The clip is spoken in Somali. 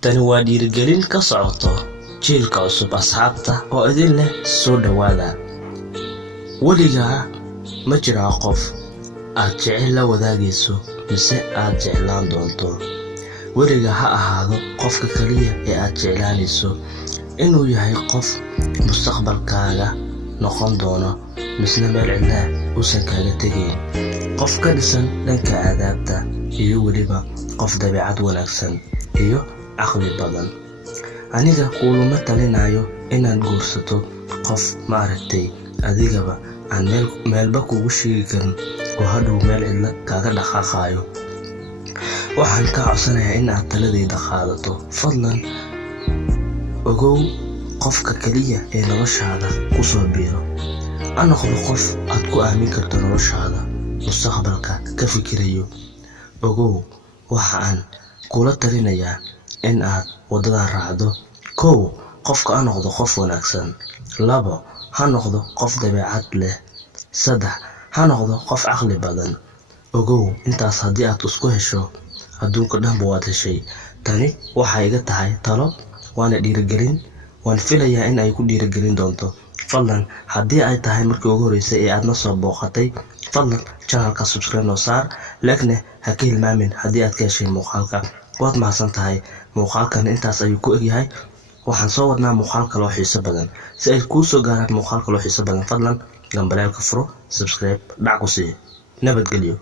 Tani waa dhiirigelin ka socoto jiilka cusub asxaabta oo idin leh soo dhawaada. Weligaa ma jiraa qof aad jecel la wadaagayso mise aad jeclaan doonto? Weligaa ha ahaado qofka kaliya ee aad jeclaanayso inuu yahay qof mustaqbalkaaga noqon doono misna meel cidla uusan kaaga tegayn. Qof ka dhisan dhanka aadaabta iyo weliba qof dabeecad wanaagsan iyo caqli badan. Aniga kuluma talinayo inaad guursato qof adigaba aan meelba kugu sheegi karin oo hadhow meel cidla kaaga dhaqaaqayo. Waxaan ka codsanayaa in aad taladayda qaadato. Fadlan ogow qofka kaliya ee noloshaada ku soo biiro. Ha noqdo qof aad ku aamin karto noloshaada mustaqbalka ka fikirayo. Ogow waxa aan kula talinayaa in aad wadada raacdo. 1 qofka ha noqdo qof wanaagsan. 2 ha noqdo qof dabeecad leh. 3 ha noqdo qof caqli badan. Ogow intaas haddii aad isku hesho adduunka dhanba waad heshay. Tani waxay iga tahay talo waana dhiirigelin. Waan filayaa in ay ku dhiirigelin doonto. Fadlan haddii ay tahay markii ugu horeysay ee aad na soo booqatay, fadlan channelka subscribe noo saar. Like ha ka hilmaamin haddii aad ka heshay muuqaalka. Waad mahadsantahay. Muuqaalkan intaas ayuu ku egyahay. Waxaan soo wadnaa muuqaal kale oo xiiso badan. Si ay kuu soo gaaraan muuqaal kale oo xiiso badan, fadlan gambaleelka furo, subscribe dhac ku sii. Nabadgelyo.